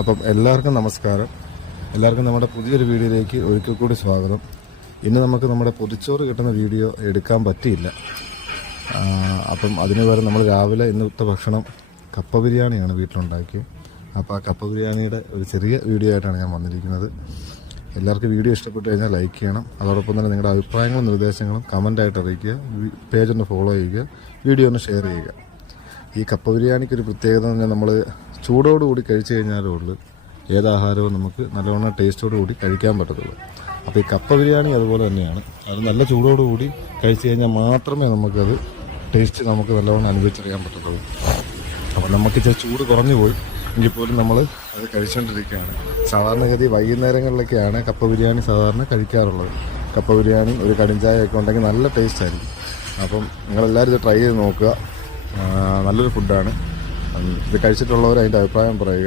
അപ്പം എല്ലാവർക്കും നമസ്കാരം. എല്ലാവർക്കും നമ്മുടെ പുതിയൊരു വീഡിയോയിലേക്ക് ഒരിക്കൽ കൂടി സ്വാഗതം. ഇന്ന് നമുക്ക് നമ്മുടെ പൊതിച്ചോറ് കിട്ടുന്ന വീഡിയോ എടുക്കാൻ പറ്റിയില്ല. അപ്പം അതിന് പകരം നമ്മൾ രാവിലെ ഇന്നത്തെ ഭക്ഷണം കപ്പ ബിരിയാണിയാണ് വീട്ടിലുണ്ടാക്കിയത്. അപ്പോൾ ആ കപ്പ ബിരിയാണിയുടെ ഒരു ചെറിയ വീഡിയോ ആയിട്ടാണ് ഞാൻ വന്നിരിക്കുന്നത്. എല്ലാവർക്കും വീഡിയോ ഇഷ്ടപ്പെട്ട് കഴിഞ്ഞാൽ ലൈക്ക് ചെയ്യണം. അതോടൊപ്പം തന്നെ നിങ്ങളുടെ അഭിപ്രായങ്ങളും നിർദ്ദേശങ്ങളും കമൻ്റായിട്ട് അറിയിക്കുക. പേജ് ഒന്ന് ഫോളോ ചെയ്യുക, വീഡിയോ ഒന്ന് ഷെയർ ചെയ്യുക. ഈ കപ്പ ബിരിയാണിക്കൊരു പ്രത്യേകത തന്നെ നമ്മൾ ചൂടോടുകൂടി കഴിച്ചു കഴിഞ്ഞാലേ ഉള്ളൂ ഏതാഹാരവും നമുക്ക് നല്ലവണ്ണം ടേസ്റ്റോടു കൂടി കഴിക്കാൻ പറ്റത്തുള്ളൂ. അപ്പോൾ ഈ കപ്പ ബിരിയാണി അതുപോലെ തന്നെയാണ്. അത് നല്ല ചൂടോടുകൂടി കഴിച്ചു കഴിഞ്ഞാൽ മാത്രമേ നമുക്കത് ടേസ്റ്റ് നമുക്ക് നല്ലവണ്ണം അനുഭവിച്ചറിയാൻ പറ്റത്തുള്ളൂ. അപ്പോൾ നമുക്ക് ഇച്ചിരി ചൂട് കുറഞ്ഞു പോയി എങ്കിൽ പോലും നമ്മൾ അത് കഴിച്ചുകൊണ്ടിരിക്കുകയാണ്. സാധാരണഗതി വൈകുന്നേരങ്ങളിലൊക്കെയാണ് കപ്പ ബിരിയാണി സാധാരണ കഴിക്കാറുള്ളത്. കപ്പ ബിരിയാണി ഒരു കടിഞ്ചായൊക്കെ ഉണ്ടെങ്കിൽ നല്ല ടേസ്റ്റ് ആയിരിക്കും. അപ്പം നിങ്ങളെല്ലാവരും ഇത് ട്രൈ ചെയ്ത് നോക്കുക. നല്ലൊരു ഫുഡാണ്. ഇത് കഴിച്ചിട്ടുള്ളവർ അതിൻ്റെ അഭിപ്രായം പറയുക.